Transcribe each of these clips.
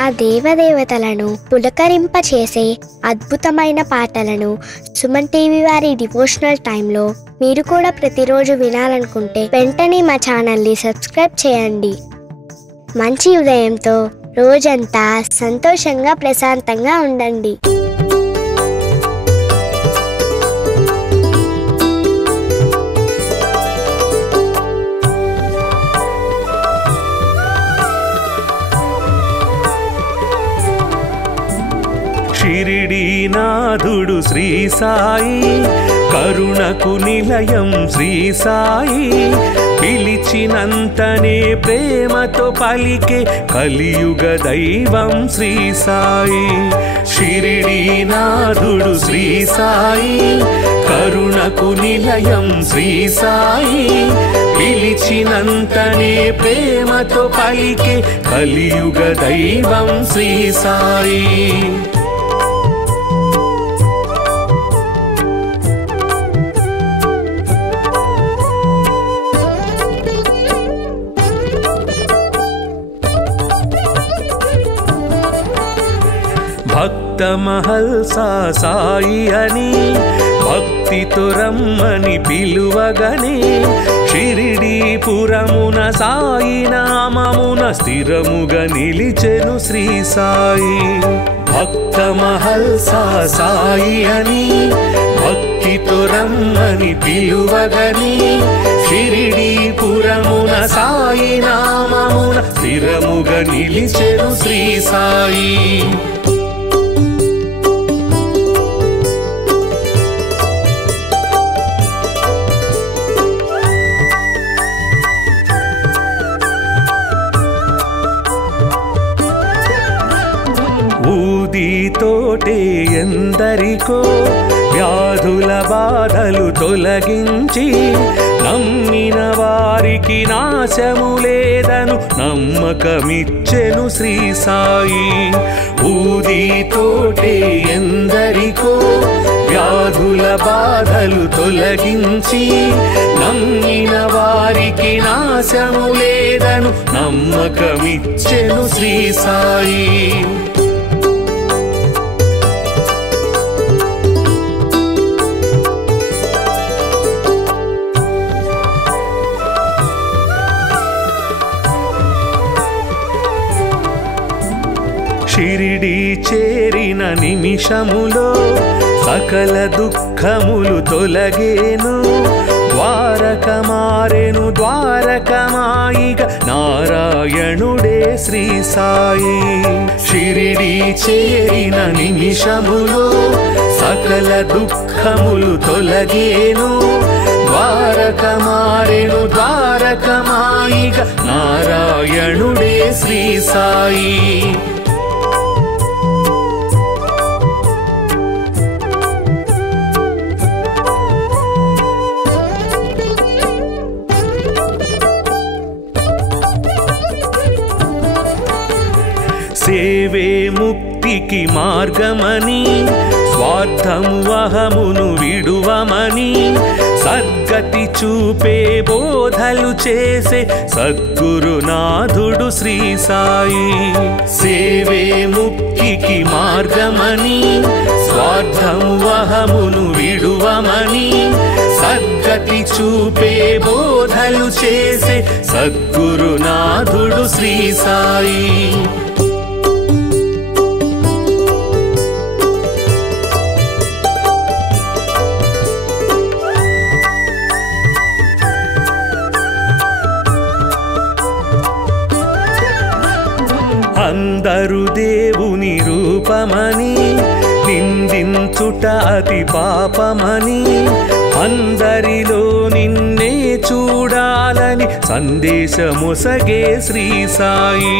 ఆ దేవదేవతలను పులకరింపచేసే అద్భుతమైన పాటలను సుమన్ టీవీ వారి డివోషనల్ టైంలో మీరు కూడా ప్రతిరోజు వినాలనుకుంటే వెంటనే మా ఛానల్ని సబ్స్క్రైబ్ చేయండి. మంచి ఉదయంతో రోజంతా సంతోషంగా ప్రశాంతంగా ఉండండి. షిరిడీనాథుడు శ్రీ సాయి, కరుణకు నిలయం శ్రీ సాయి, పిలిచినంతనే ప్రేమతో పలికే కలియుగ దైవం శ్రీ సాయి. షిరిడీనాథుడు శ్రీ సాయి, కరుణకు నిలయం శ్రీ సాయి, పిలిచినంతనే ప్రేమతో పలికే కలియుగ దైవం శ్రీ సాయి. భక్త మహల్సా సాయి అని భక్తితో రమ్మని పిలువగనే, షిరిడీపురమున సాయి నామమున స్థిరముగా నిలిచెను శ్రీ సాయి. భక్త మహల్సా సాయి అని భక్తితో రమ్మని పిలువగనే, షిరిడీపురమున సాయి నామమున స్థిరముగా నిలిచెను శ్రీ సాయి. ఊదితోటే ఎందరికో వ్యాధుల బాధలు తొలగించి, నమ్మిన వారికి నాశము లేదను నమ్మకమిచ్చెను శ్రీ సాయి. ఊదితోటే ఎందరికో వ్యాధుల బాధలు తొలగించి, నమ్మిన వారికి నాశము లేదను నమ్మకమిచ్చెను శ్రీ సాయి. షిరిడీ చేరిన నిమిషములో సకల దుఃఖములు తొలగేను, ద్వారక మారెను ద్వారకమాయిగ నారాయణుడే శ్రీ సాయి. షిరిడీ చేరిన నిమిషములో సకల దుఃఖములు తొలగేను, ద్వారక మారెను ద్వారకమాయిగ నారాయణుడే శ్రీ సాయి. సేవే ముక్తికి మార్గమని, స్వార్థము అహమును విడువమని, సద్గతి చూపే బోధలు చేసే సద్గురునాథుడు శ్రీ సాయి. సేవే ముక్తికి మార్గమని, స్వార్థము అహమును విడువమని, సద్గతి చూపే బోధలు చేసే సద్గురునాథుడు శ్రీ సాయి. అందరు దేవుని రూపమని నిందించుట అతి పాపమని, అందరిలో నిన్నే చూడాలని సందేశమొసగే శ్రీ సాయి.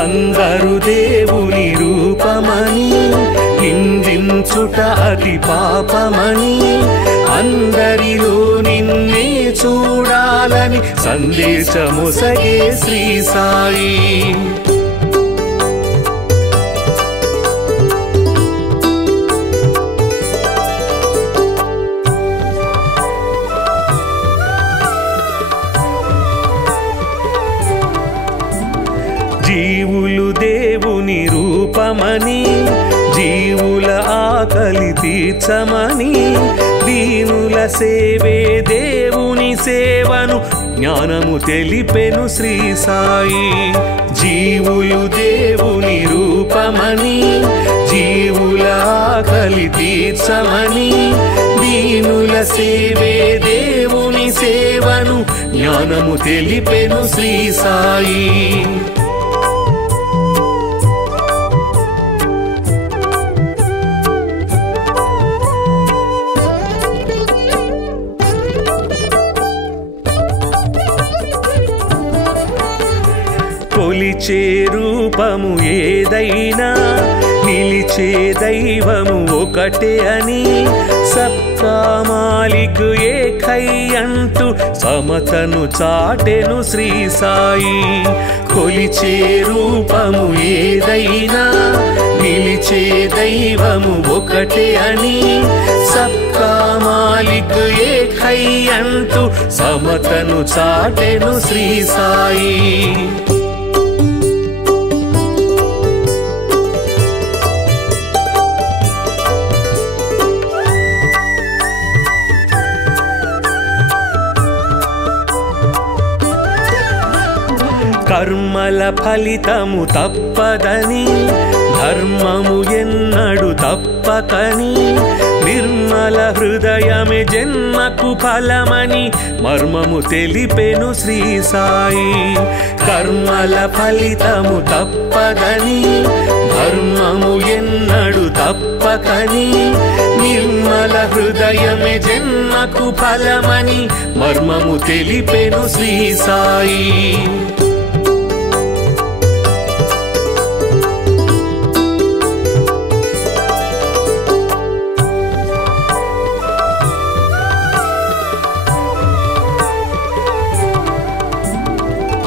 అందరు దేవుని రూపమని నిందించుట అతి పాపమని, అందరిలో నిన్నే చూడాలని సందేశమొసగే శ్రీ సాయి. జీవులు దేవుని రూపమని జీవుల ఆకలి తీర్చమని దీనుల సేవే దేవుని సేవను జ్ఞానము తెలిపెను శ్రీ సాయి. జీవులు దేవుని రూపమని జీవుల ఆకలి తీర్చమని దీనుల సేవే దేవుని సేవను జ్ఞానము తెలిపెను శ్రీ సాయి. కొలిచే రూపము ఏదైనా నిలిచే దైవము ఒకటే అని సబ్కా మాలిక్ ఏకై అంటూ సమతను చాటెను శ్రీ సాయి. కొలిచే రూపము ఏదైనా నిలిచే దైవము ఒకటే అని సబ్కా మాలిక్ ఏకై అంటూ సమతను చాటెను శ్రీ సాయి. కర్మల ఫలితము తప్పదని ధర్మము ఎన్నడు తప్పకని నిర్మల హృదయమే జన్మకు ఫలమని మర్మము తెలిపెను శ్రీ సాయి. కర్మల ఫలితము తప్పదని ధర్మము ఎన్నడు తప్పకని నిర్మల హృదయమే జన్మకు ఫలమని మర్మము తెలిపెను శ్రీ సాయి.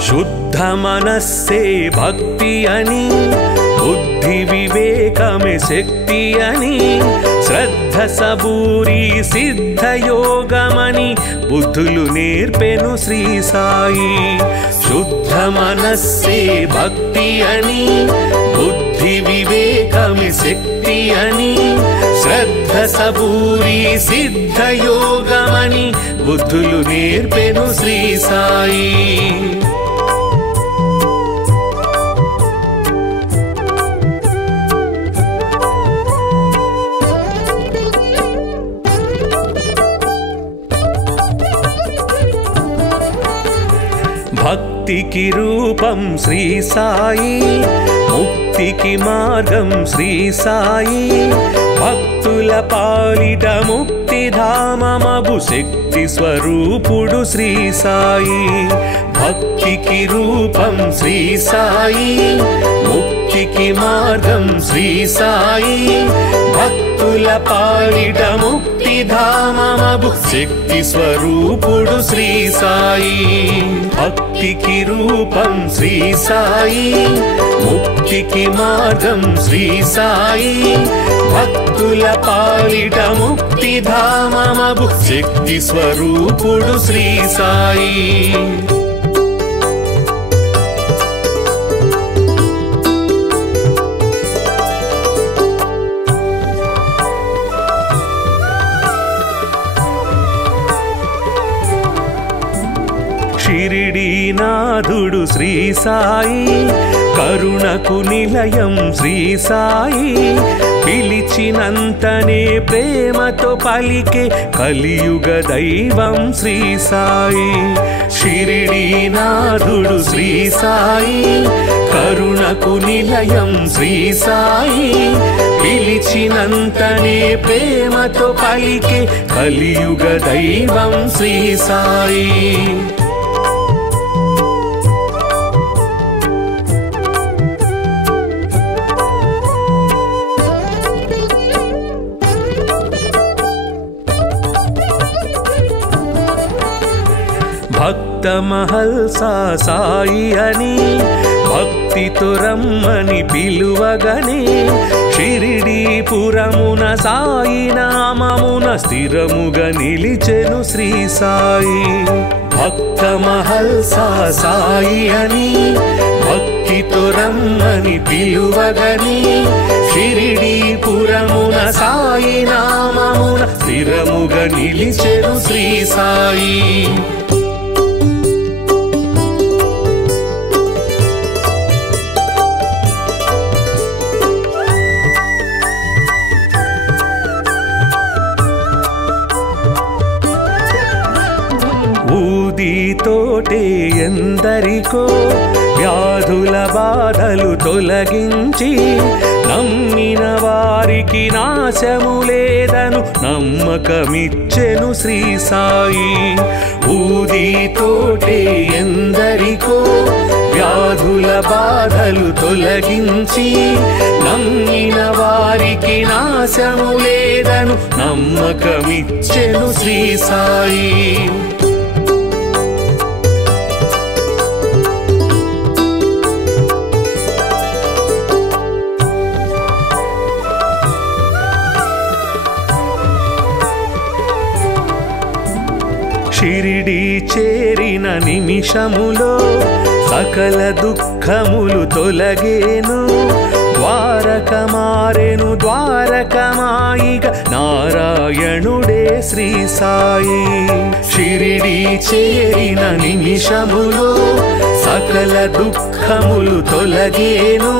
శుద్ధ మనస్సే భక్తి అని బుద్ధి వివేకమే శక్తి అని శ్రద్ధ సబూరి సిద్ధయోగమని బుద్ధులు నేర్పెను శ్రీ సాయి. శుద్ధ మనస్సే భక్తి అని బుద్ధి వివేకమే శక్తి అని శ్రద్ధ సబూరి సిద్ధయోగమని బుద్ధులు నేర్పెను శ్రీ సాయి. భక్తికి రూపం శ్రీ సాయి ముక్తికి మార్గం శ్రీ సాయి. భక్తుల పాలిట ముక్తిధామమగు శక్తి స్వరూపుడు శ్రీ సాయి. భక్తికి రూపం శ్రీ సాయి ముక్తికి మార్గం శ్రీ సాయి. భక్తుల పాలిట ముక్తిధామమగు శక్తి స్వరూపుడు శ్రీ సాయి. భక్తికి రూపం శ్రీ సాయి ముక్తికి మార్గం శ్రీ సాయి. భక్తుల పాలిట ముక్తిధామమగు శక్తి స్వరూపుడు శ్రీ సాయి. షిరిడీనాథుడు శ్రీ సాయి కరుణకు నిలయం శ్రీ సాయి. పిలిచినంతనే ప్రేమతో పలికే కలియుగ దైవం శ్రీ సాయి. షిరిడీనాథుడు శ్రీ సాయి కరుణకు నిలయం శ్రీ సాయి. పిలిచినంతనే ప్రేమతో పలికే కలియుగ దైవం శ్రీ సాయి. భక్త మహల్సా సాయి అని భక్తితో రమ్మని పిలువగనే షిరిడీపురమున సాయి నామమున స్థిరముగా నిలిచెను శ్రీ సాయి. భక్త మహల్సా సాయి అని భక్తితో అని పిలువగని షిరిడీపురమున సాయి నామమున స్థిరముగా నిలిచెను శ్రీ సాయి. ఊదితోటే ఎందరికో వ్యాధుల బాధలు తొలగించి నమ్మిన వారికి నాశము లేదను నమ్మకమిచ్చెను శ్రీ సాయి. ఊదితోటే ఎందరికో వ్యాధుల బాధలు తొలగించి నమ్మిన వారికి నాశము లేదను నమ్మకమిచ్చెను శ్రీ సాయి. షిరిడి చేరిన నిమిషములో సకల దుఃఖములు తొలగేను. ద్వారక మారెను ద్వారకమాయిగ నారాయణుడే శ్రీ సాయి. షిరిడి చేరిన నిమిషములో సకల దుఃఖములు తొలగేను.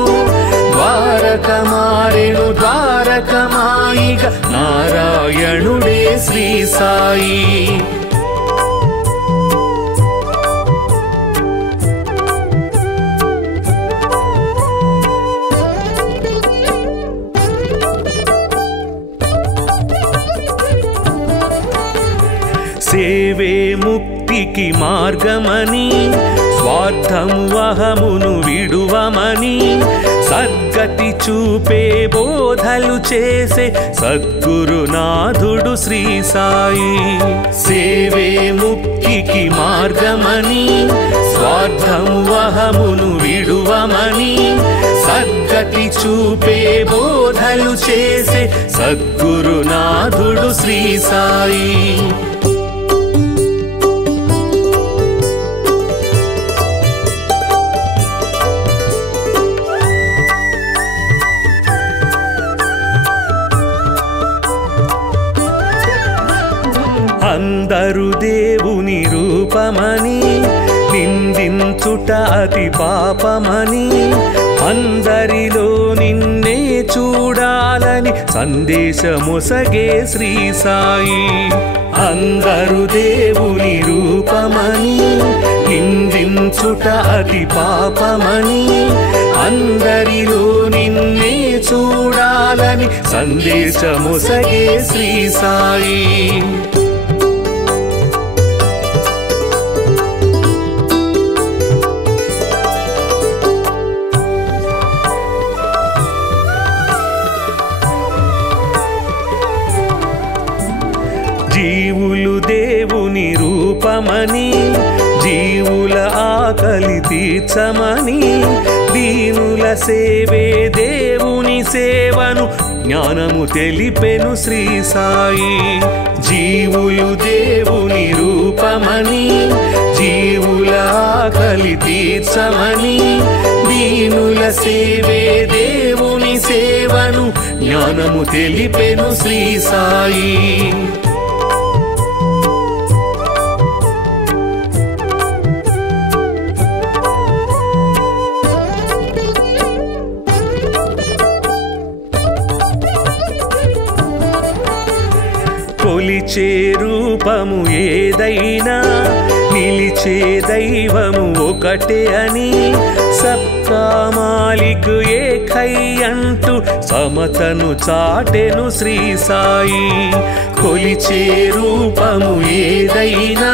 ద్వారక మారెను ద్వారకమాయిగ నారాయణుడే శ్రీ సాయి. సేవే ముక్తికి మార్గమని స్వార్థము అహమును విడువమని సద్గతి చూపే బోధలు చేసే సద్గురునాథుడు శ్రీ సాయి. సేవే ముక్తికి మార్గమని స్వార్థము అహమును విడువమని సద్గతి చూపే బోధలు చేసే సద్గురునాథుడు శ్రీ సాయి. అందరు దేవుని రూపమని నిందించుట అతి పాపమని అందరిలో నిన్నే చూడాలని సందేశమొసగే శ్రీ సాయి. అందరు దేవుని రూపమని నిందించుట అతి పాపమని అందరిలో నిన్నే చూడాలని సందేశమొసగే శ్రీ సాయి. జీవులు దేవుని రూపమని జీవుల ఆకలి తీర్చమని దీనుల సేవే దేవుని సేవను జ్ఞానము తెలిపెను శ్రీ సాయి. జీవులు దేవుని రూపమని జీవుల ఆకలి తీర్చమని దీనుల సేవే దేవుని సేవను జ్ఞానము తెలిపెను శ్రీ సాయి. కొలిచే రూపము ఏదైనా నిలిచే దైవము ఒకటే అని సబ్కా మాలిక్ ఏకై అంటూ సమతను చాటెను శ్రీ సాయి. కొలిచే రూపము ఏదైనా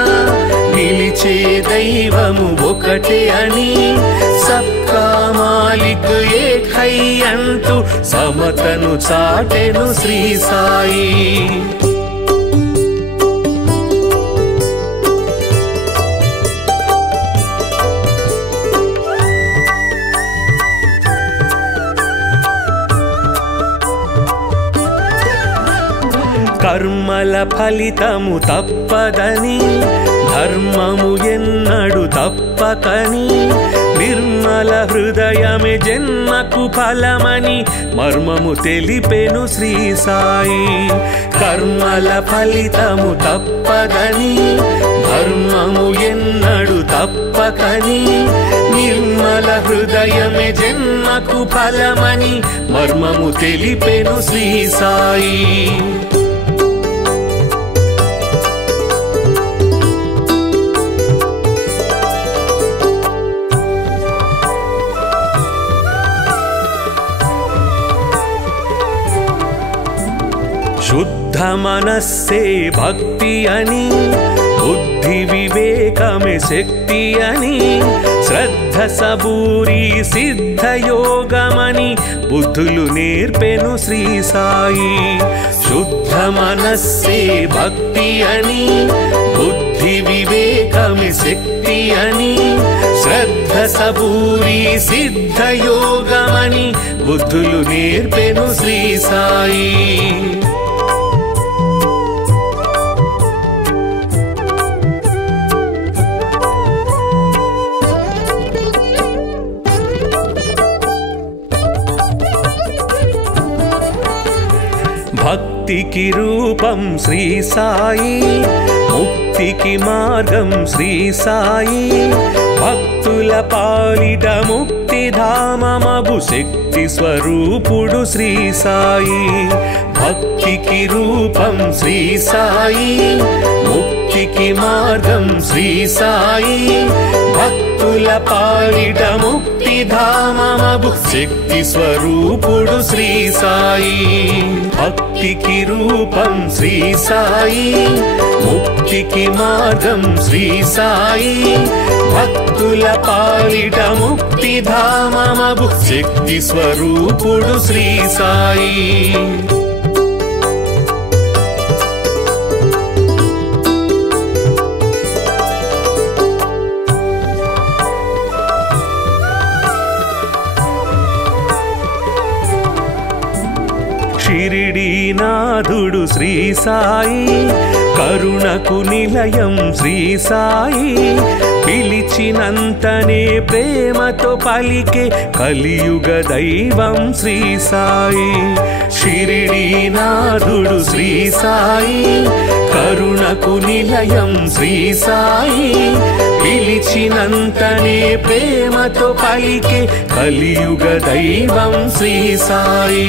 నిలిచే దైవము ఒకటే అని సబ్కా మాలిక్ ఏకై అంటూ సమతను చాటెను శ్రీ సాయి. కర్మల ఫలితము తప్పదని ధర్మము ఎన్నడు తప్పకని నిర్మల హృదయమే జన్మకు ఫలమని మర్మము తెలిపెను శ్రీ సాయి. కర్మల ఫలితము తప్పదని ధర్మము ఎన్నడు తప్పకని నిర్మల హృదయమే జన్మకు ఫలమని మర్మము తెలిపెను శ్రీ సాయి. శుద్ధ మనస్సే భక్తి అని బుద్ధి వివేకమే శక్తి అని శ్రద్ధ సబూరి సిద్ధ యోగమని బుద్ధులు నేర్పెను శ్రీ సాయి. శుద్ధ మనస్సే భక్తి అని బుద్ధి వివేకమే శక్తి అని శ్రద్ధ సబూరి సిద్ధ యోగమని బుద్ధులు నేర్పెను శ్రీ సాయి. భక్తికి రూపం శ్రీ సాయి, ముక్తికి మార్గం శ్రీ సాయి. భక్తుల పాలిట ముక్తి ధామమగు శక్తి స్వరూపుడు శ్రీ సాయి. భక్తికి రూపం శ్రీ సాయి, ముక్తికి మార్గం శ్రీ సాయి. భక్తుల పాలిట ముక్తి ధామమగు శక్తి స్వరూపుడు శ్రీ సాయి. భక్తికి రూపం శ్రీ సాయి, ముక్తికి మార్గం శ్రీ సాయి. భక్తుల పాలిట ముక్తి ధామమగు శక్తి స్వరూపుడు శ్రీ సాయి. షిరిడీనాథుడు శ్రీ సాయి, కరుణకు నిలయం శ్రీ సాయి. పిలిచినంతనే ప్రేమతో పలికే కలియుగ దైవం శ్రీ సాయి. షిరిడీనాథుడు శ్రీ సాయి, కరుణకు నిలయం శ్రీ సాయి. పిలిచినంతనే ప్రేమతో పలికే కలియుగ దైవం శ్రీ సాయి.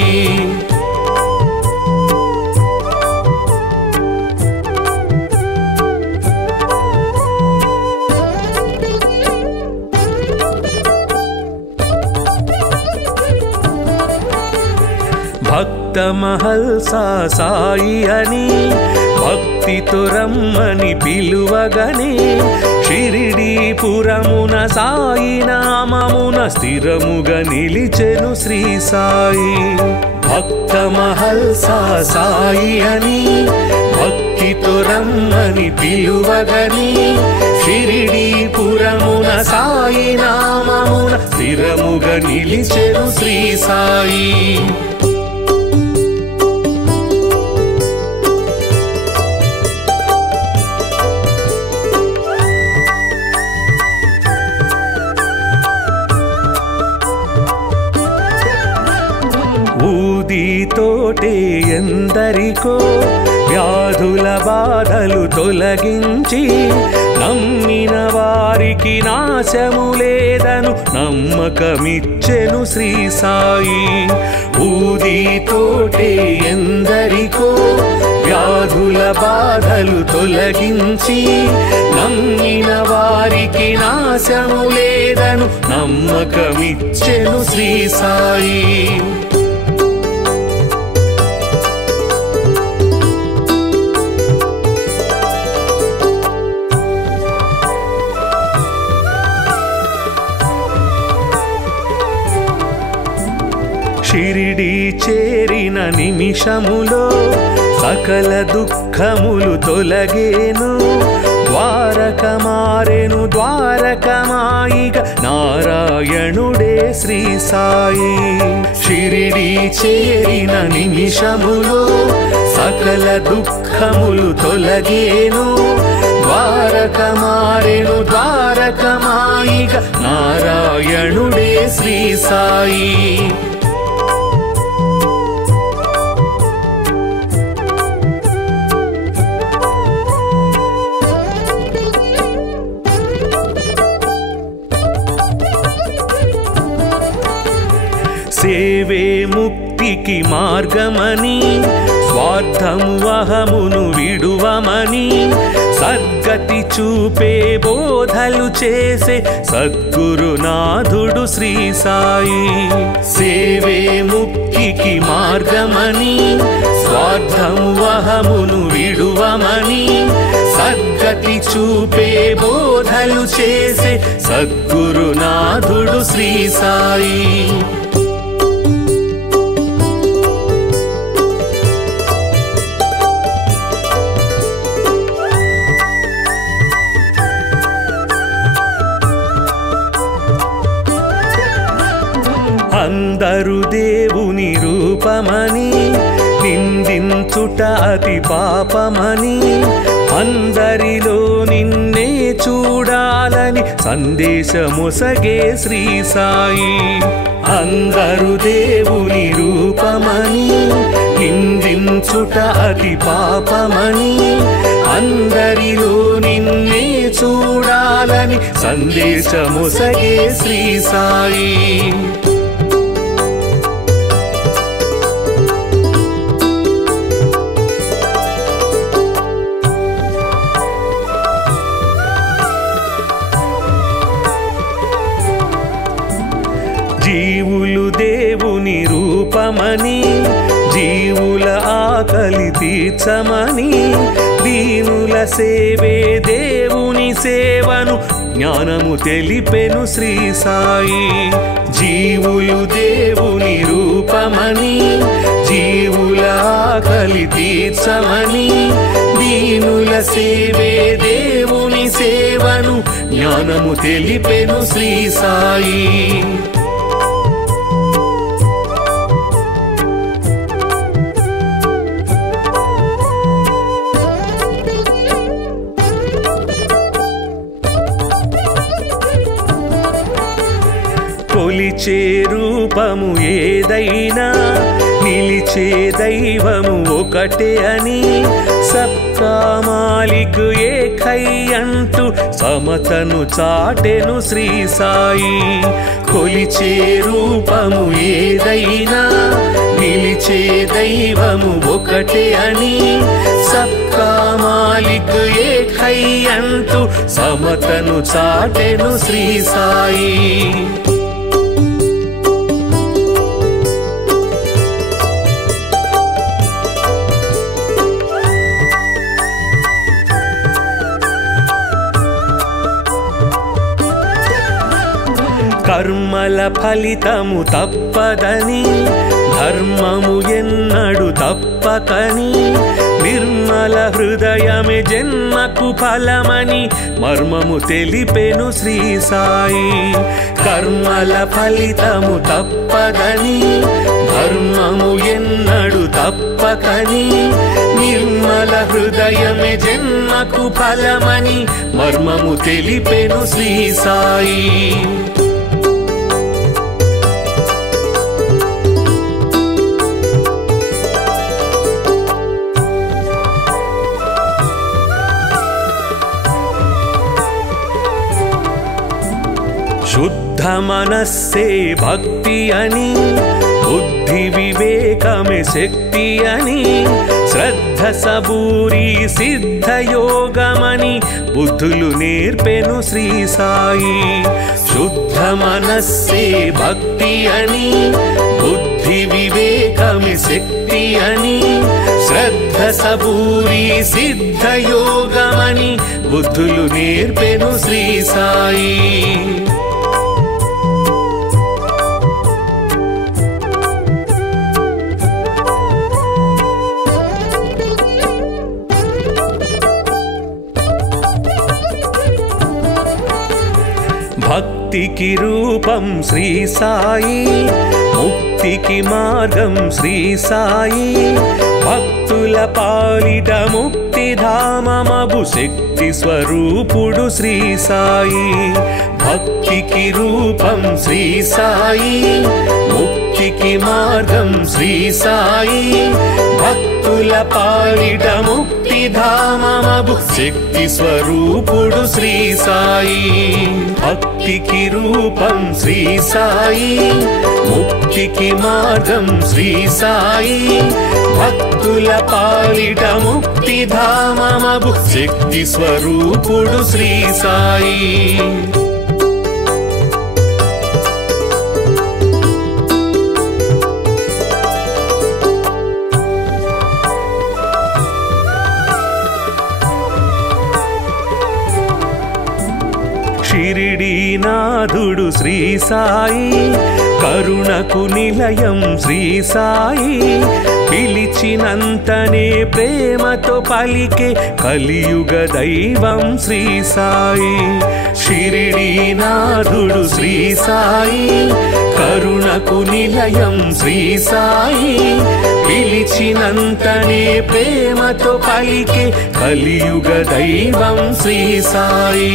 భక్త మహల్సా సాయి అని భక్తితో రమ్మని పిలువగని షిరిడీపురమున సాయి నామమున స్థిరముగా నిలిచెను శ్రీ సాయి. భక్త మహల్సా సాయి అని భక్తితో రమ్మని పిలువగని షిరిడీపురమున సాయి నామమున స్థిరముగా నిలిచెను శ్రీ సాయి. ఊదితోటే ఎందరికో వ్యాధుల బాధలు తొలగించి నమ్మిన వారికి నాశము లేదను నమ్మకమిచ్చెను శ్రీ సాయి. ఊదితోటే ఎందరికో వ్యాధుల బాధలు తొలగించి నమ్మిన వారికి నాశము లేదను నమ్మకమిచ్చెను శ్రీ సాయి. షిరిడీ చేరిన నిమిషములో సకల దుఃఖములు తొలగేను. ద్వారక మారెను ద్వారకమాయిగ నారాయణుడే శ్రీ సాయి. షిరిడి చేరిన నిమిషములో సకల దుఃఖములు తొలగేను. ద్వారక మారెను ద్వారకమాయిగ నారాయణుడే శ్రీ సాయి. సేవే ముక్తికి మార్గమని స్వార్థము అహమును విడువమని సద్గతి చూపే బోధలు చేసే సద్గురునాథుడు శ్రీ సాయి. సేవే ముక్తికి మార్గమని స్వార్థము అహమును విడువమని సద్గతి చూపే బోధలు చేసే సద్గురునాథుడు శ్రీ సాయి. అందరు దేవుని రూపమని నిందించుట అతి పాపమని అందరిలో నిన్నే చూడాలని సందేశమొసగే శ్రీ సాయి. అందరు దేవుని రూపమని నిందించుట అతి పాపమని అందరిలో నిన్నే చూడాలని సందేశమొసగే శ్రీ సాయి. జీవులు దేవుని రూపమని జీవుల ఆకలి తీర్చమని దీనుల సేవే దేవుని సేవను జ్ఞానము తెలిపెను శ్రీ సాయి. జీవులు దేవుని రూపమని జీవుల ఆకలి తీర్చమని దీనుల సేవే దేవుని సేవను జ్ఞానము తెలిపెను శ్రీ సాయి. కొలిచే రూపము ఏదైనా నిలిచే దైవము ఒకటే అని సబ్కా మాలిక్ ఏకై అంటూ సమతను చాటెను శ్రీ సాయి. కొలిచే రూపము ఏదైనా నిలిచే దైవము ఒకటే అని సబ్కా మాలిక్ ఏకై అంటూ సమతను చాటెను శ్రీ సాయి. కర్మల ఫలితము తప్పదని ధర్మము ఎన్నడు తప్పకని నిర్మల హృదయమే జన్మకు ఫలమని మర్మము తెలిపెను శ్రీ సాయి. కర్మల ఫలితము తప్పదని ధర్మము ఎన్నడు తప్పకని నిర్మల హృదయమే జన్మకు ఫలమని మర్మము తెలిపెను శ్రీ సాయి. శుద్ధ మనస్సే భక్తి అని బుద్ధి వివేకమే శక్తి అని శ్రద్ధ సబూరి సిద్ధ యోగమని బుద్ధులు నేర్పెను శ్రీ సాయి. శుద్ధ మనస్సే భక్తి అని బుద్ధి వివేకమే శక్తి అని శ్రద్ధ సబూరి సిద్ధ యోగమని బుద్ధులు నేర్పెను శ్రీ సాయి. భక్తికి రూపం శ్రీ సాయి, ముక్తికి మార్గం శ్రీ సాయి, భక్తుల పాలిట ముక్తిధామమగు శక్తి స్వరూపుడు శ్రీ సాయి. భక్తికి రూపం శ్రీ సాయి, ముక్తికి మార్గం శ్రీ సాయి, భక్తుల పాలిట ముక్తిధామమగు శక్తి స్వరూపుడు శ్రీ సాయి. భక్తికి రూపం శ్రీ సాయి, ముక్తికి మార్గం శ్రీ సాయి, భక్తుల పాలిట ముక్తిధామమగు శక్తి స్వరూపుడు శ్రీ సాయి. షిరిడీనాథుడు శ్రీ సాయి, కరుణకు నిలయం శ్రీ సాయి, పిలిచినంతనే ప్రేమతో పలికే కలియుగ దైవం శ్రీ సాయి. షిరిడీనాథుడు శ్రీ సాయి, కరుణకు నిలయం శ్రీ సాయి, పిలిచినంతనే ప్రేమతో పలికే కలియుగ దైవం శ్రీ సాయి.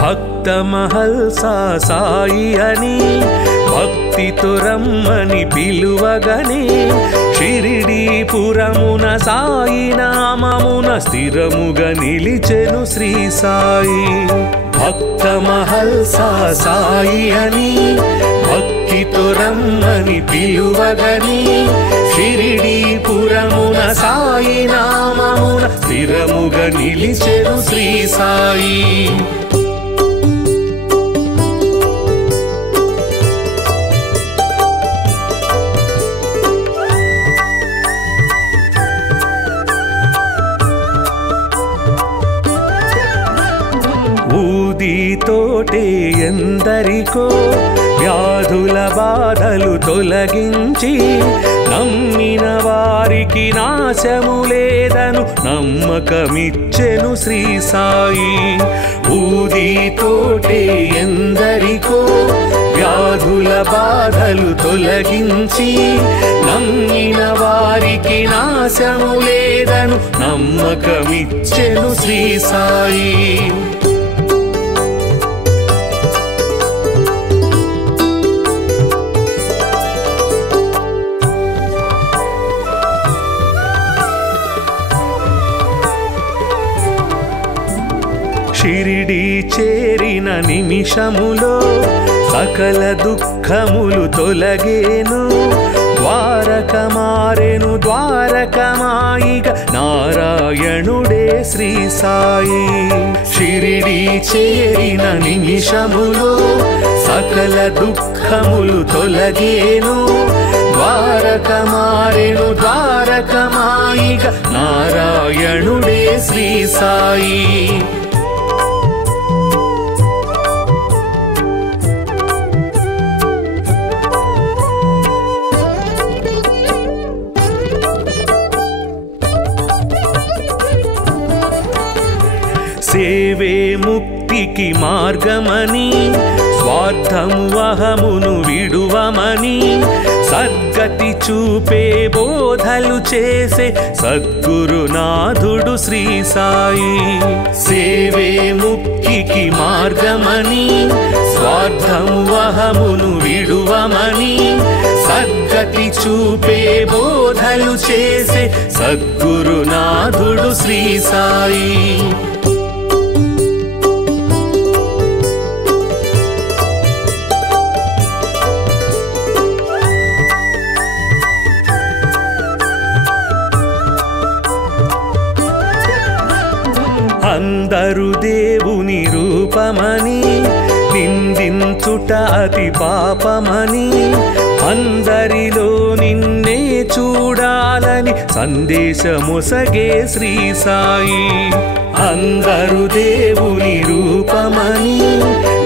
భక్త మహల్సా సాయి అని భక్తితో రమ్మని పిలువగనే, షిరిడీపురమున సాయి నామమున స్థిరముగా నిలిచెను శ్రీ సాయి. భక్త మహల్సా సాయి అని భక్తితో రమ్మని పిలువగనే, షిరిడీపురమున సాయి నామమున స్థిరముగా నిలిచెను శ్రీ సాయి. ఊదితోటే ఎందరికో వ్యాధుల బాధలు తొలగించి, నమ్మిన వారికి నాశము లేదను నమ్మకమిచ్చెను శ్రీ సాయి. ఊదితోటే ఎందరికో వ్యాధుల బాధలు తొలగించి, నమ్మిన వారికి నాశము లేదను నమ్మకమిచ్చెను శ్రీ సాయి. షిరిడీ చేరిన నిమిషములో సకల దుఃఖములు తొలగేను, ద్వారక మారెను ద్వారకమాయిగ నారాయణుడే శ్రీ సాయి. షిరిడీ చేరిన నిమిషములో సకల దుఃఖములు తొలగేను, ద్వారక మారెను ద్వారకమాయిగ నారాయణుడే శ్రీ సాయి. సేవే ముక్తికి మార్గమని, స్వార్థము అహమును విడువమని, సద్గతి చూపే బోధలు చేసే సద్గురునాథుడు శ్రీ సాయి. సేవే ముక్తికి మార్గమని, స్వార్థము అహమును విడువమని, సద్గతి చూపే బోధలు చేసే సద్గురునాథుడు శ్రీ సాయి. అందరు దేవుని రూపమని నిందించుట అతి పాపమని, అందరిలో నిన్నే చూడాలని సందేశమొసగే శ్రీ సాయి. అందరు దేవుని రూపమని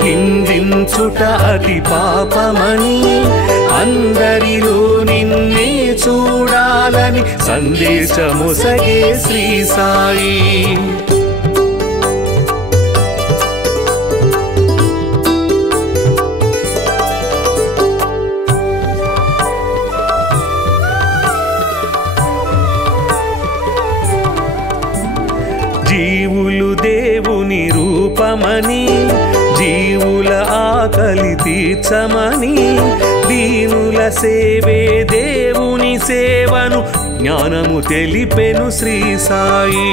నిందించుట అతి పాపమని అందరిలో నిన్నే చూడాలని సందేశమొసగే శ్రీ సాయి. జీవులు దేవుని రూపమని జీవుల ఆకలి తీర్చమని దీనుల సేవే దేవుని సేవను జ్ఞానము తెలిపెను శ్రీ సాయి.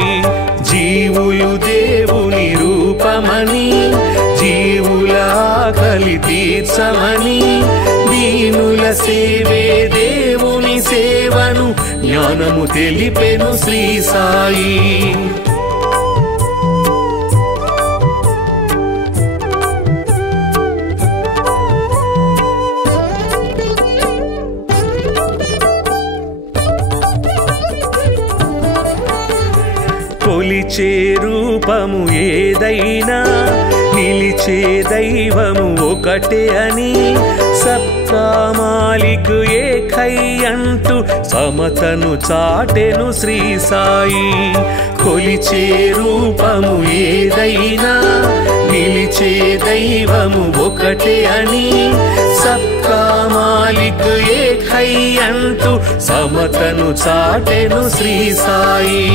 జీవులు దేవుని రూపమని జీవుల ఆకలి తీర్చమని దీనుల సేవే దేవుని సేవను జ్ఞానము తెలిపెను శ్రీ సాయి. కొలిచే రూపము ఏదైనా నిలిచే దైవము ఒకటే అని సబ్కా మాలిక్ ఏకై అంటూ సమతను చాటెను శ్రీ సాయి. కొలిచే రూపము ఏదైనా నిలిచే దైవము ఒకటే అని సబ్కా మాలిక్ ఏకై అంటూ సమతను చాటెను శ్రీ సాయి.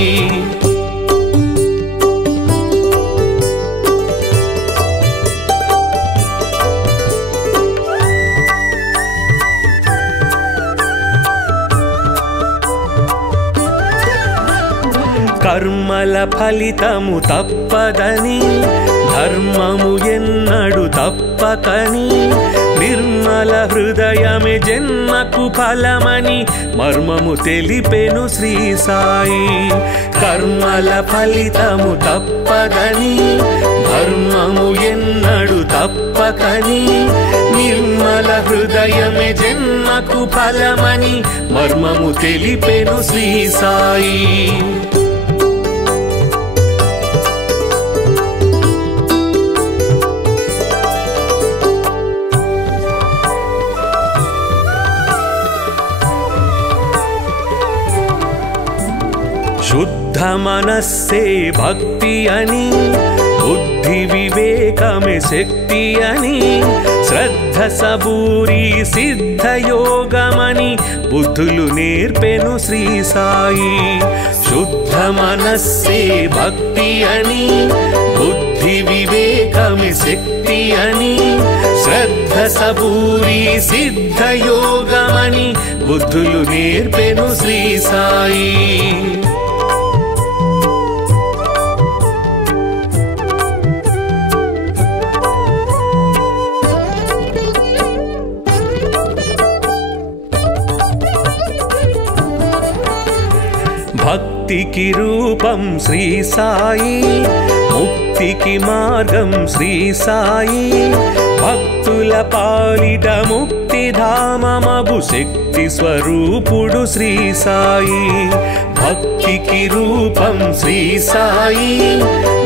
కర్మల ఫలితము తప్పదని ధర్మము ఎన్నడు తప్పకని నిర్మల హృదయమే జన్మకు ఫలమని మర్మము తెలిపెను శ్రీ సాయి. కర్మల ఫలితము తప్పదని ధర్మము ఎన్నడు తప్పకని నిర్మల హృదయమే జన్మకు ఫలమని మర్మము తెలిపెను శ్రీ సాయి. శుద్ధ మనస్సే భక్తి అని బుద్ధి వివేకమే శక్తి అని శ్రద్ధ సబూరి సిద్ధ యోగమని బుద్ధులు నేర్పెను శ్రీ సాయి. శుద్ధ మనస్సే భక్తి అని బుద్ధి వివేకమే శక్తి అని శ్రద్ధ సబూరి సిద్ధ యోగమని బుద్ధులు నేర్పెను శ్రీ సాయి. భక్తికి రూపం శ్రీ సాయి ముక్తికి మార్గం శ్రీ సాయి. భక్తుల పాలిట ముక్తిధామమగు శక్తి స్వరూపుడు శ్రీ సాయి. భక్తికి రూపం శ్రీ సాయి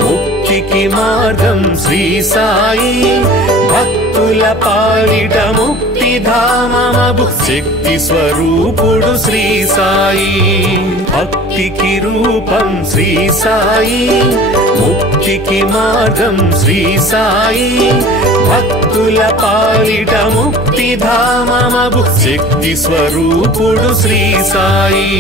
ముక్తికి మార్గం శ్రీ సాయి. భక్తుల పాలిట ముక్తిధామమగు శక్తి స్వరూపుడు శ్రీ సాయి. భక్తికి రూపం శ్రీ సాయి ముక్తికి మార్గం శ్రీ సాయి. భక్తుల పాలిట ముక్తిధామమగు శక్తి స్వరూపుడు శ్రీ సాయి.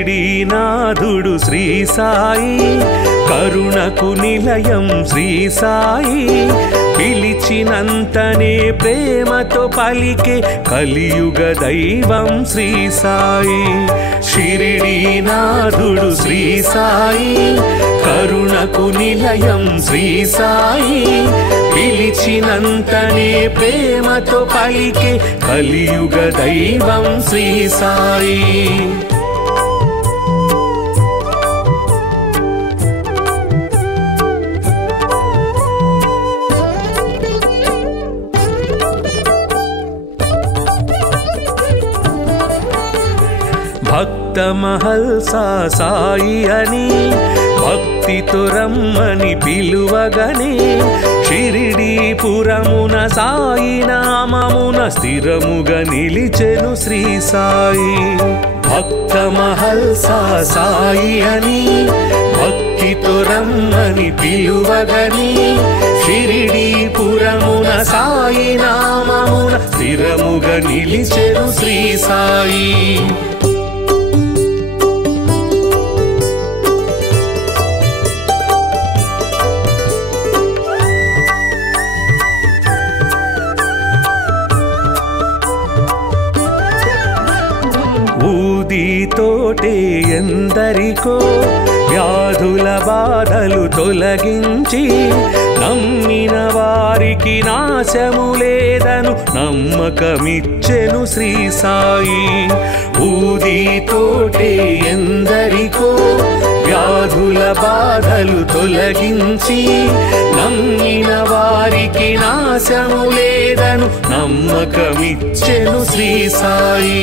షిరిడీనాథుడు శ్రీ సాయి కరుణకు నిలయం శ్రీ సాయి. పిలిచినంతనే ప్రేమతో పలికే కలియుగ దైవం శ్రీ సాయి. షిరిడీనాథుడు శ్రీ సాయి కరుణకు నిలయం శ్రీ సాయి. పిలిచినంతనే ప్రేమతో పలికే కలియుగ దైవం శ్రీ సాయి. భక్త మహల్సా సాయి అని భక్తితో రమ్మని పిలువగనే షిరిడీపురమున సాయి నామమున స్థిరముగా నిలిచెను శ్రీ సాయి. భక్త మహల్సా సాయి అని భక్తితో రమ్మని పిలువగనే షిరిడీపురమున సాయి నామమున స్థిరముగా నిలిచెను శ్రీ సాయి. ఊదితోటే ఎందరికో వ్యాధుల బాధలు తొలగించి నమ్మిన వారికి నాశము లేదను నమ్మకమిచ్చెను శ్రీ సాయి. ఊదితోటే ఎందరికో వ్యాధుల బాధలు తొలగించి నమ్మిన వారికి నాశము లేదను నమ్మకమిచ్చెను శ్రీ సాయి.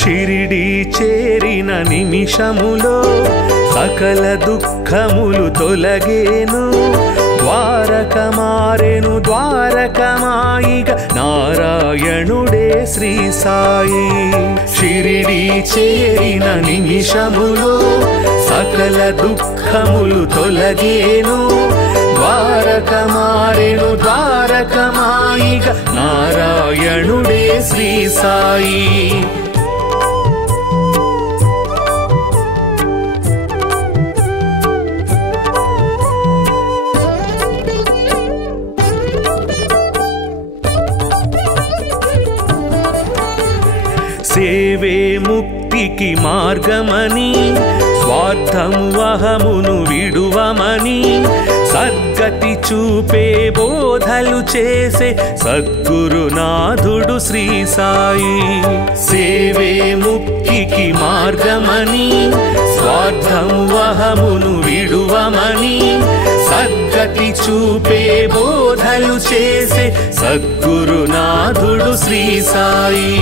షిరిడి చేరిన నిమిషములో సకల దుఃఖములు తొలగేను. ద్వారక మారెను ద్వారకమాయిగ నారాయణుడే శ్రీ సాయి. షిరిడి చేరిన నిమిషములో సకల దుఃఖములు తొలగేను. ద్వారక మారెను ద్వారకమాయిగ నారాయణుడే శ్రీ సాయి. సేవే ముక్తికి మార్గమని స్వార్థము అహమును విడువమని సద్గతి చూపే బోధలు చేసే సద్గురునాథుడు శ్రీ సాయి. సేవే ముక్తికి మార్గమని స్వార్థము అహమును విడువమని సద్గతి చూపే బోధలు చేసే సద్గురునాథుడు శ్రీ సాయి.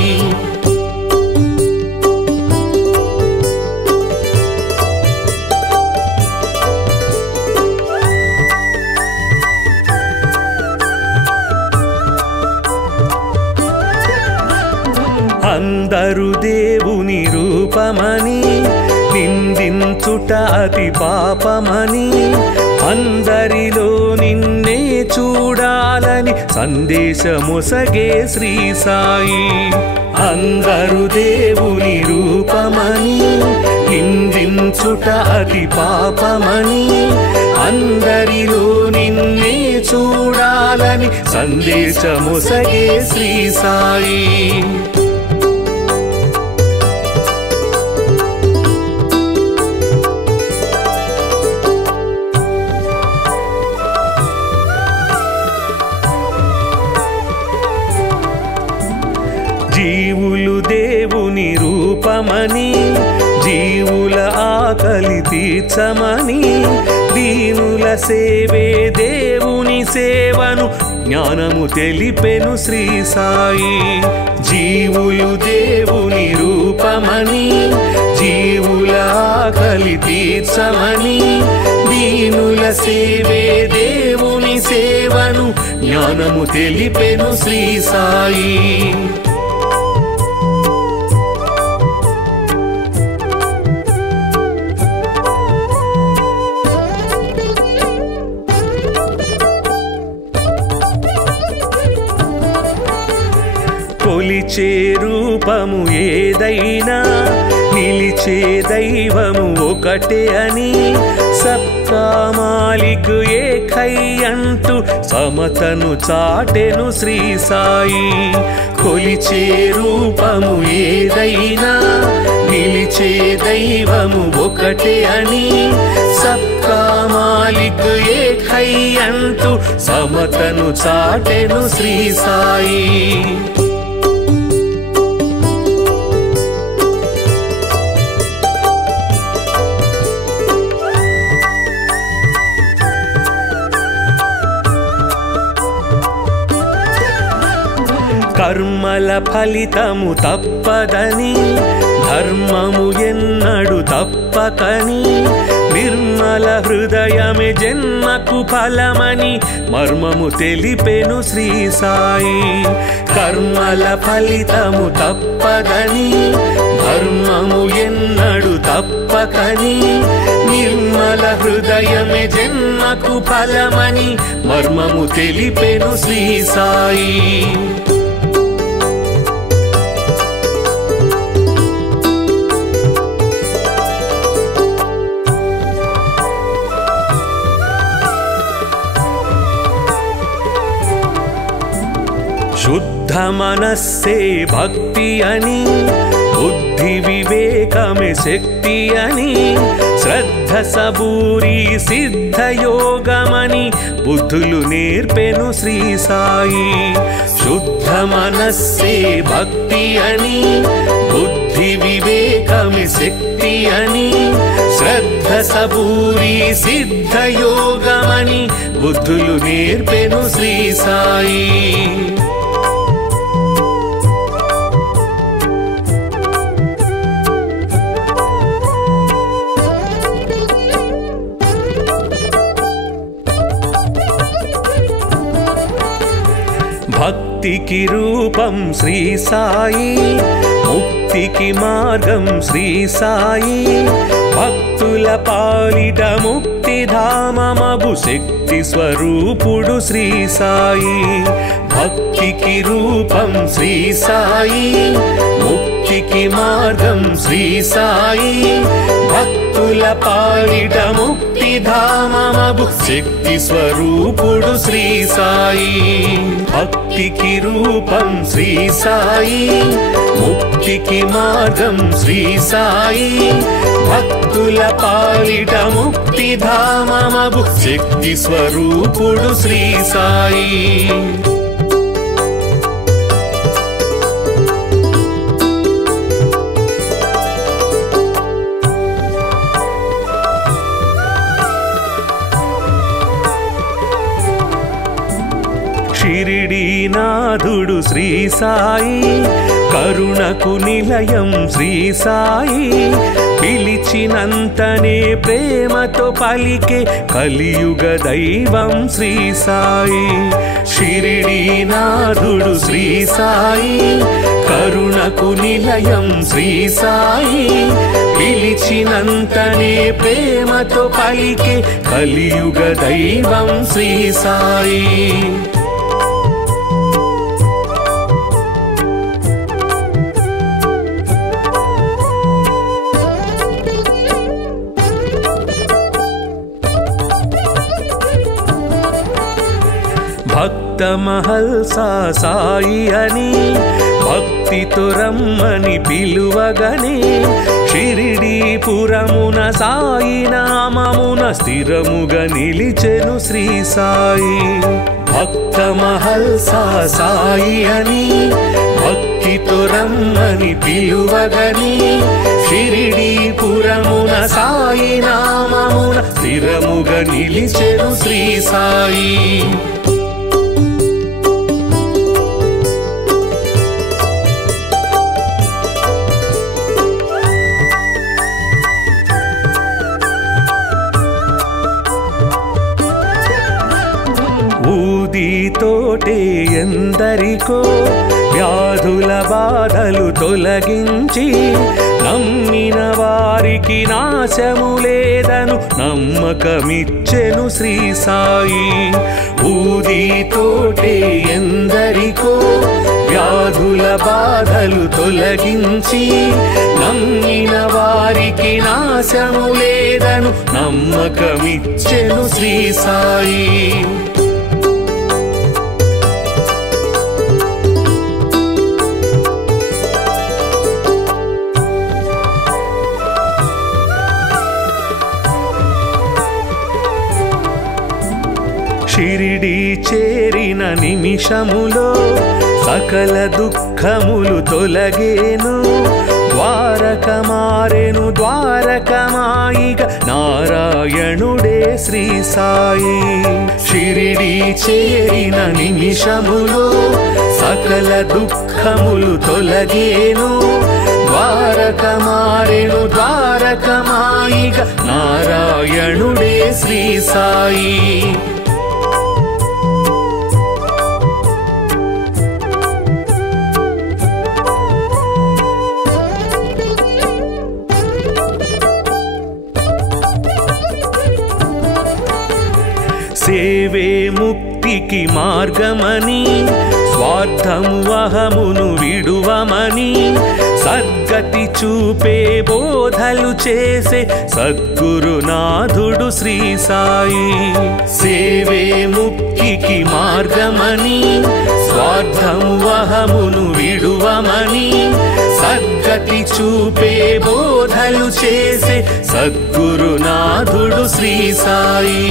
అందరు దేవుని రూపమని నిందించుట అతి పాపమని అందరిలో నిన్నే చూడాలని సందేశమొసగే శ్రీ సాయి. అందరు దేవుని రూపమని నిందించుట అతి పాపమని అందరిలో నిన్నే చూడాలని సందేశమొసగే శ్రీ సాయి. జీవులు దేవుని రూపమని జీవుల ఆకలి తీర్చమని దీనుల సేవే దేవుని సేవను జ్ఞానము తెలిపెను శ్రీ సాయి. జీవులు దేవుని రూపమని జీవుల ఆకలి తీర్చమని దీనుల సేవే దేవుని సేవను జ్ఞానము తెలిపెను శ్రీ సాయి. కొలిచే రూపము ఏదైనా నిలిచే దైవము ఒకటే అని సబ్కా మాలిక్ ఏకై అంటూ సమతను చాటెను శ్రీ సాయి. కొలిచే రూపము ఏదైనా నిలిచే దైవము ఒకటే అని సబ్కా మాలిక్ ఏకై అంటూ సమతను చాటెను శ్రీ సాయి. కర్మల ఫలితము తప్పదని ధర్మము ఎన్నడు తప్పకని నిర్మల హృదయమే జన్మకు ఫలమని మర్మము తెలిపెను శ్రీ సాయి. కర్మల ఫలితము తప్పదని ధర్మము ఎన్నడు తప్పకని నిర్మల హృదయమే జన్మకు ఫలమని మర్మము తెలిపెను శ్రీ సాయి. శుద్ధ మనస్సే భక్తి అని బుద్ధి వివేకమే శక్తి అని శ్రద్ధ సబూరి సిద్ధ యోగమని బుద్ధులు నేర్పెను శ్రీ సాయి. శుద్ధ మనస్సే భక్తి అని బుద్ధి వివేకమే శక్తి అని శ్రద్ధ సబూరి సిద్ధ యోగమని బుద్ధులు నేర్పెను శ్రీ సాయి. భక్తికి రూపం శ్రీ సాయి, ముక్తికి మార్గం శ్రీ సాయి. భక్తుల పాలిట ముక్తిధామమగు శక్తి స్వరూపుడు శ్రీ సాయి. భక్తికి రూపం శ్రీ సాయి, ముక్తికి మార్గం శ్రీ సాయి. భక్తుల పాలిట ముక్తిధామమగు శక్తి స్వరూపుడు శ్రీ సాయి. భక్తికి రూపం శ్రీ సాయి, ముక్తికి మార్గం శ్రీ సాయి. భక్తుల పాలిట ముక్తిధామమగు శక్తి స్వరూపుడు శ్రీ సాయి. షిరిడీనాథుడు శ్రీ సాయి, కరుణకు నిలయం శ్రీ సాయి. పిలిచినంతనే ప్రేమతో పలికే కలియుగ దైవం శ్రీ సాయి. షిరిడీనాథుడు శ్రీ సాయి, కరుణకు నిలయం శ్రీ సాయి. పిలిచినంతనే ప్రేమతో పలికే కలియుగ దైవం శ్రీ సాయి. భక్త మహల్సా సాయి అని భక్తితో రమ్మని పిలువగనే షిరిడీపురమున సాయి నామమున స్థిరముగా నిలిచెను శ్రీ సాయి. భక్త మహల్సా సాయి అని భక్తితో రమ్మని పిలువగనే షిరిడీపురమున సాయి నామమున స్థిరముగా నిలిచెను శ్రీ సాయి. ఊదితోటే ఎందరికో వ్యాధుల బాధలు తొలగించి నమ్మిన వారికి నాశము లేదను నమ్మకమిచ్చెను శ్రీ సాయి. ఊదితోటే ఎందరికో వ్యాధుల బాధలు తొలగించి నమ్మిన వారికి నాశము లేదను నమ్మకమిచ్చెను శ్రీ సాయి. షిరిడీ చేరిన నిమిషములో సకల దుఃఖములు తొలగేను. ద్వారక మారెను ద్వారకమాయిగ నారాయణుడే శ్రీ సాయి. షిరిడి చేరిన నిమిషములో సకల దుఃఖములు తొలగేను. ద్వారక మారెను ద్వారకమాయిగా నారాయణుడే శ్రీ సాయి. సేవే ముక్తికి మార్గమని స్వార్థము అహమును విడువమని సద్గతి చూపే బోధలు చేసే సద్గురునాథుడు శ్రీ సాయి. సేవే ముక్తికి మార్గమని స్వార్థము అహమును విడువమని సద్గతి చూపే బోధలు చేసే సద్గురునాథుడు శ్రీ సాయి.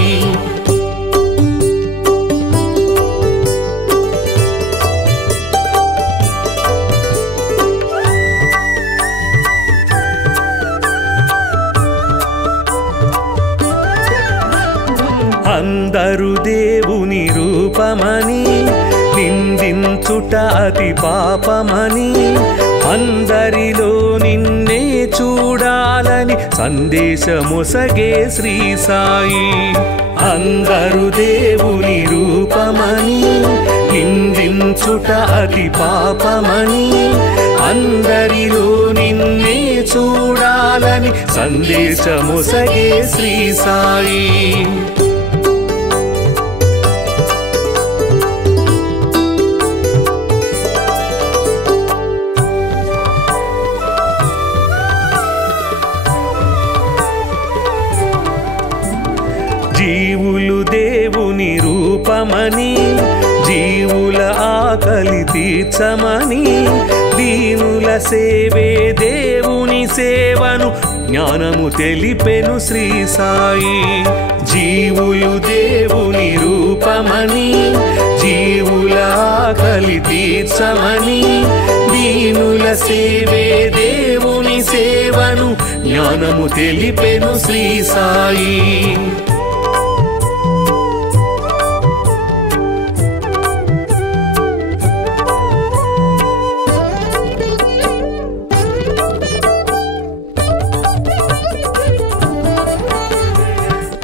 అందరు దేవుని రూపమని నిందించుట అతి పాపమని అందరిలో నిన్నే చూడాలని సందేశమొసగే శ్రీ సాయి. అందరు దేవుని రూపమని నిందించుట అతి పాపమని అందరిలో నిన్నే చూడాలని సందేశమొసగే శ్రీ సాయి. జీవులు దేవుని రూపమని జీవుల ఆకలి తీర్చమని దీనుల సేవే దేవుని సేవను జ్ఞానము తెలిపెను శ్రీ సాయి. జీవులు దేవుని రూపమని జీవుల ఆకలి తీర్చమని దీనుల సేవే దేవుని సేవను జ్ఞానము తెలిపెను శ్రీ సాయి.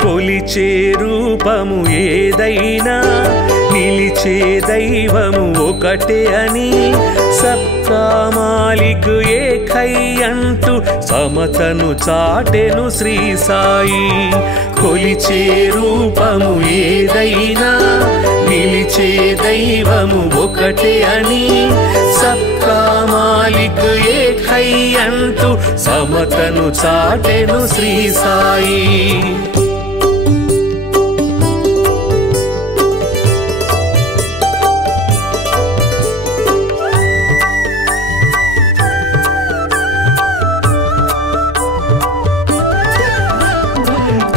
కొలిచే రూపము ఏదైనా నిలిచే దైవము ఒకటే అని సబ్కా మాలిక్ ఏకై అంటూ సమతను చాటెను శ్రీ సాయి. కొలిచే రూపము ఏదైనా నిలిచే దైవము ఒకటే అని సబ్కా మాలిక్ ఏకై అంటూ సమతను చాటెను శ్రీ సాయి.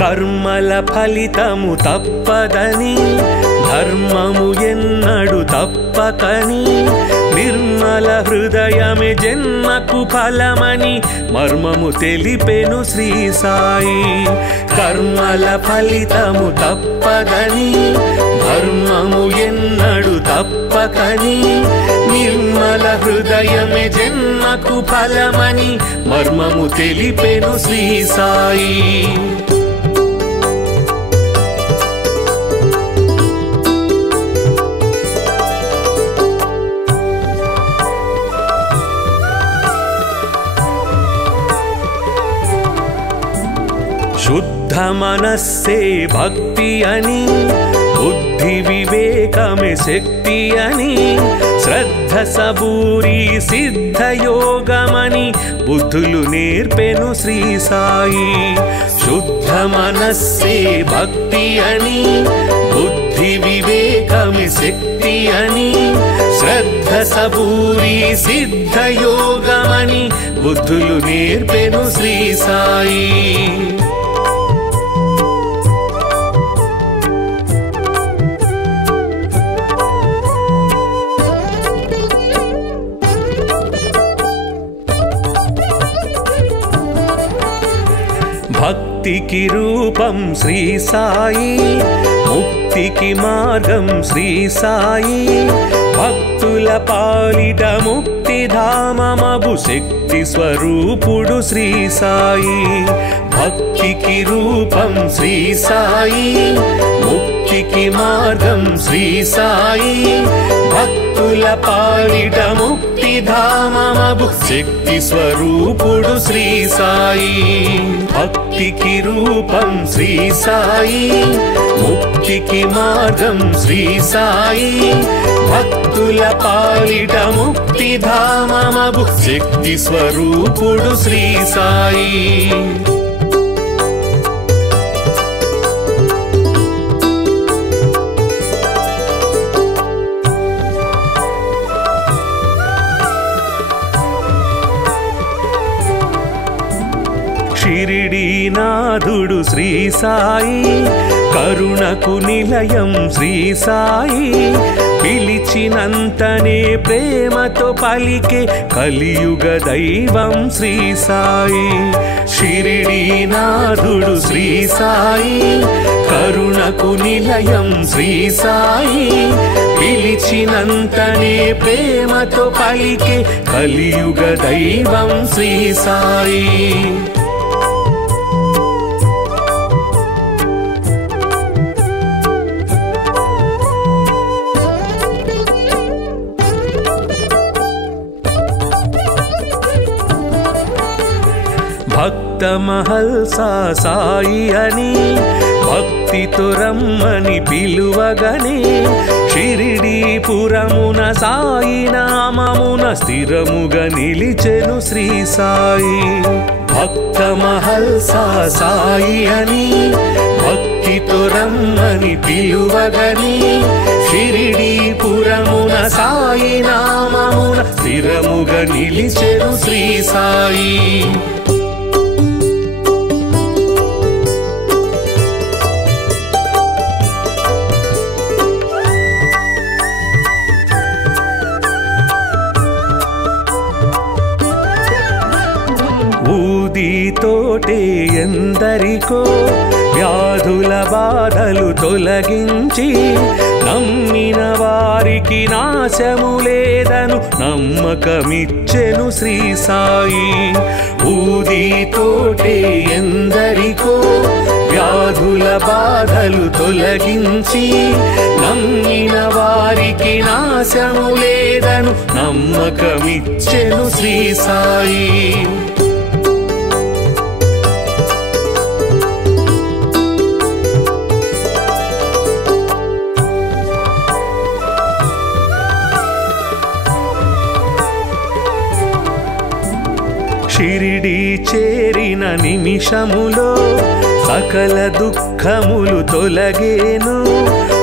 కర్మల ఫలితము తప్పదని ధర్మము ఎన్నడు తప్పకని నిర్మల హృదయమే జన్మకు ఫలమని మర్మము తెలిపెను శ్రీ సాయి. కర్మల ఫలితము తప్పదని ధర్మము ఎన్నడు తప్పకని నిర్మల హృదయమే జన్మకు ఫలమని మర్మము తెలిపెను శ్రీ సాయి. శుద్ధ మనస్సే భక్తి అని బుద్ధి వివేకమే శక్తి అని శ్రద్ధ సబూరి సిద్ధ యోగమని బుద్ధులు నేర్పెను శ్రీ సాయి. శుద్ధ మనస్సే భక్తి అని బుద్ధి వివేకమే శక్తి అని శ్రద్ధ సబూరి సిద్ధ యోగమని బుద్ధులు నేర్పెను శ్రీ సాయి. భక్తికి రూపం శ్రీ సాయి ముక్తికి మార్గం శ్రీ సాయి భక్తుల పాలిట ముక్తిధామమగు శక్తి స్వరూపుడు శ్రీ సాయి భక్తికి రూపం శ్రీ సాయి ముక్తికి మార్గం శ్రీ సాయి భక్తుల పాలిట ముక్తిధామమగు శక్తి స్వరూపుడు శ్రీ సాయి భక్తికి రూపం శ్రీ సాయి ముక్తికి మార్గం శ్రీ సాయి భక్తుల పాలిట ముక్తిధామమగు శక్తి స్వరూపుడు శ్రీ సాయి షిరిడీనాథుడు శ్రీ సాయి కరుణకు నిలయం శ్రీ సాయి పిలిచినంతనే ప్రేమతో పలికే కలియుగ దైవం శ్రీ సాయి షిరిడీనాథుడు శ్రీ సాయి కరుణకు నిలయం శ్రీ సాయి పిలిచినంతనే ప్రేమతో పలికే కలియుగ దైవం శ్రీ సాయి భక్త మహల్సా సాయి అని భక్తితో రమ్మని పిలువగనే షిరిడీపురమున సాయి నామమున స్థిరముగా నిలిచెను శ్రీ సాయి భక్త మహల్సా సాయి అని భక్తితో రమ్మని పిలువగనే షిరిడీపురమున సాయి నామమున స్థిరముగా నిలిచెను శ్రీ సాయి ఊదితోటే ఎందరికో వ్యాధుల బాధలు తొలగించి నమ్మిన వారికి నాశము లేదను నమ్మకమిచ్చెను శ్రీ సాయి ఊదితోటే ఎందరికో వ్యాధుల బాధలు తొలగించి నమ్మిన వారికి నాశము లేదను నమ్మకమిచ్చెను శ్రీ సాయి షిరిడీ చేరిన నిమిషములో సకల దుఃఖములు తొలగేను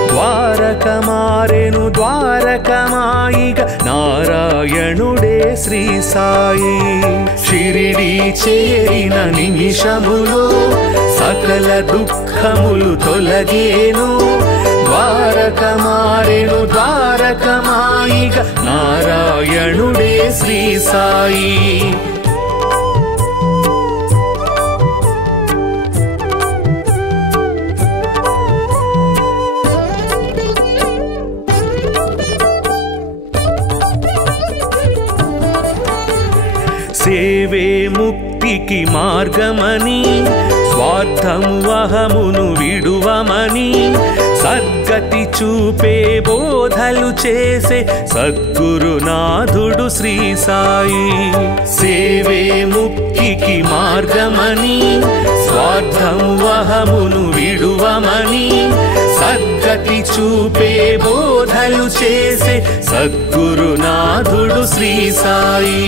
ద్వారక మారెను ద్వారకమాయిగ నారాయణుడే శ్రీ సాయి షిరిడీ చేరిన నిమిషములో సకల దుఃఖములు తొలగేను ద్వారక మారెను ద్వారకమాయిగ నారాయణుడే శ్రీ సాయి సేవే ముక్తికి మార్గమని స్వార్థము అహమును విడువమని సద్గతి చూపే బోధలు చేసే సద్గురునాథుడు శ్రీ సాయి సేవే ముక్తికి మార్గమని స్వార్థము అహమును విడువమని సద్గతి చూపే బోధలు చేసే సద్గురునాథుడు శ్రీ సాయి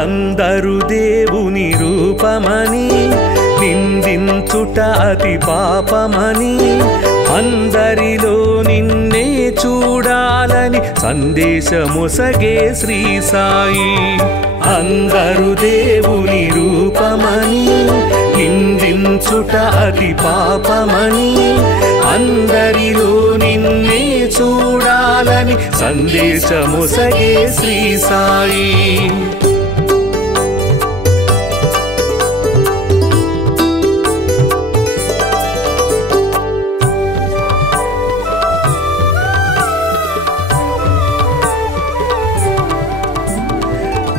అందరు దేవుని రూపమని నిందించుట అతి పాపమని అందరిలో నిన్నే చూడాలని సందేశమొసగే శ్రీ సాయి అందరు దేవుని రూపమని నిందించుట పూజించుట అతి పాపమని అందరిలో నిన్నే చూడాలని సందేశముసగే శ్రీ సాయి.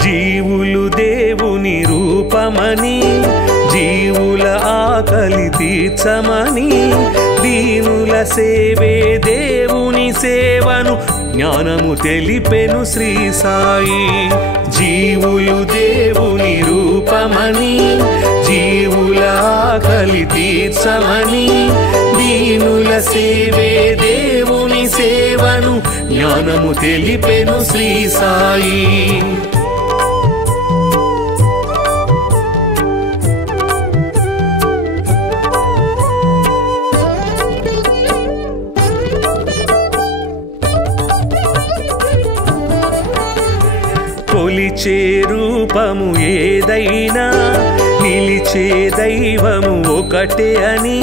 జీవులు దేవుని రూపమని జీవుల ఆకలి తీర్చమని దీనుల సేవే దేవుని సేవను జ్ఞానము తెలిపెను శ్రీ సాయి. జీవులు దేవుని రూపమని జీవుల ఆకలి తీర్చమని దీనుల సేవే దేవుని సేవను జ్ఞానము తెలిపెను శ్రీ సాయి. కొలిచే రూపము ఏదైనా నిలిచే దైవము ఒకటే అని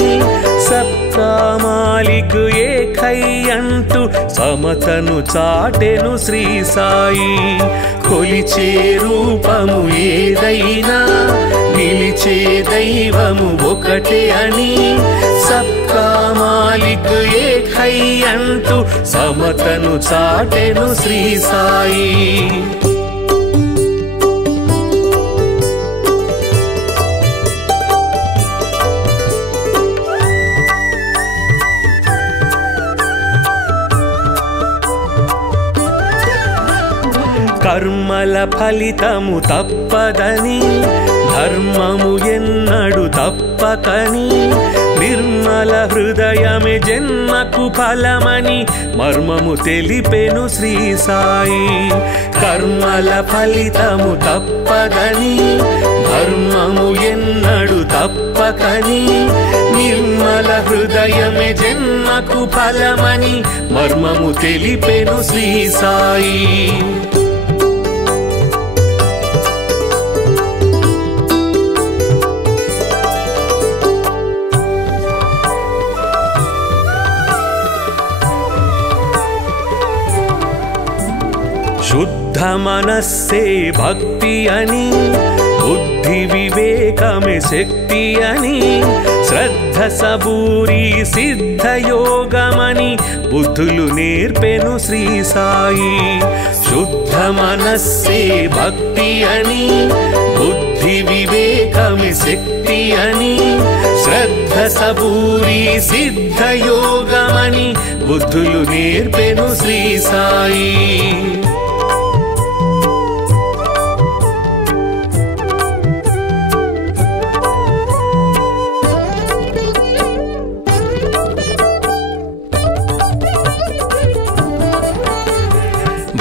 సబ్కా మాలిక్ ఏకై అంటూ సమతను చాటెను శ్రీ సాయి. కొలిచే రూపము ఏదైనా నిలిచే దైవము ఒకటే అని సబ్కా మాలిక్ ఏకై అంటూ సమతను చాటెను శ్రీ సాయి. కర్మల ఫలితము తప్పదని ధర్మము ఎన్నడు తప్పకని నిర్మల హృదయమే జన్మకు ఫలమని మర్మము తెలిపెను శ్రీ సాయి. కర్మల ఫలితము తప్పదని ధర్మము ఎన్నడు తప్పకని నిర్మల హృదయమే జన్మకు ఫలమని మర్మము తెలిపెను శ్రీ సాయి. శుద్ధ మనస్సే భక్తి అని బుద్ధి వివేకమే శక్తి అని శ్రద్ధ సబూరి సిద్ధ యోగమని బుద్ధులు నేర్పెను శ్రీ సాయి. శుద్ధ మనస్సే భక్తి అని బుద్ధి వివేకమే శక్తి అని శ్రద్ధ సబూరి సిద్ధ యోగమని బుద్ధులు నేర్పెను శ్రీ సాయి.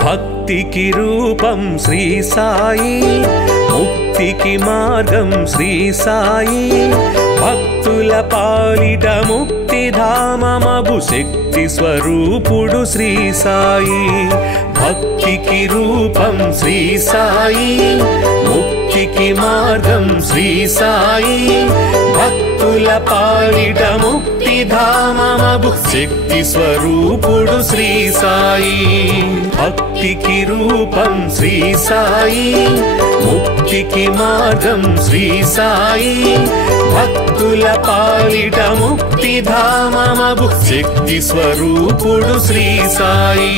భక్తికి రూపం శ్రీ సాయి ముక్తికి మార్గం శ్రీ సాయి. భక్తుల పాలిట ముక్తిధామమగు శక్తి స్వరూపుడు శ్రీ సాయి. భక్తికి రూపం శ్రీ సాయి ముక్తికి మార్గం శ్రీ సాయి. భక్తుల పాలిట ముక్తిధామమగు శక్తి స్వరూపుడు శ్రీ సాయి. భక్తికి రూపం శ్రీ సాయి ముక్తికి మార్గం శ్రీ సాయి. భక్తుల పాలిట ముక్తిధామమగు శక్తి స్వరూపుడు శ్రీ సాయి.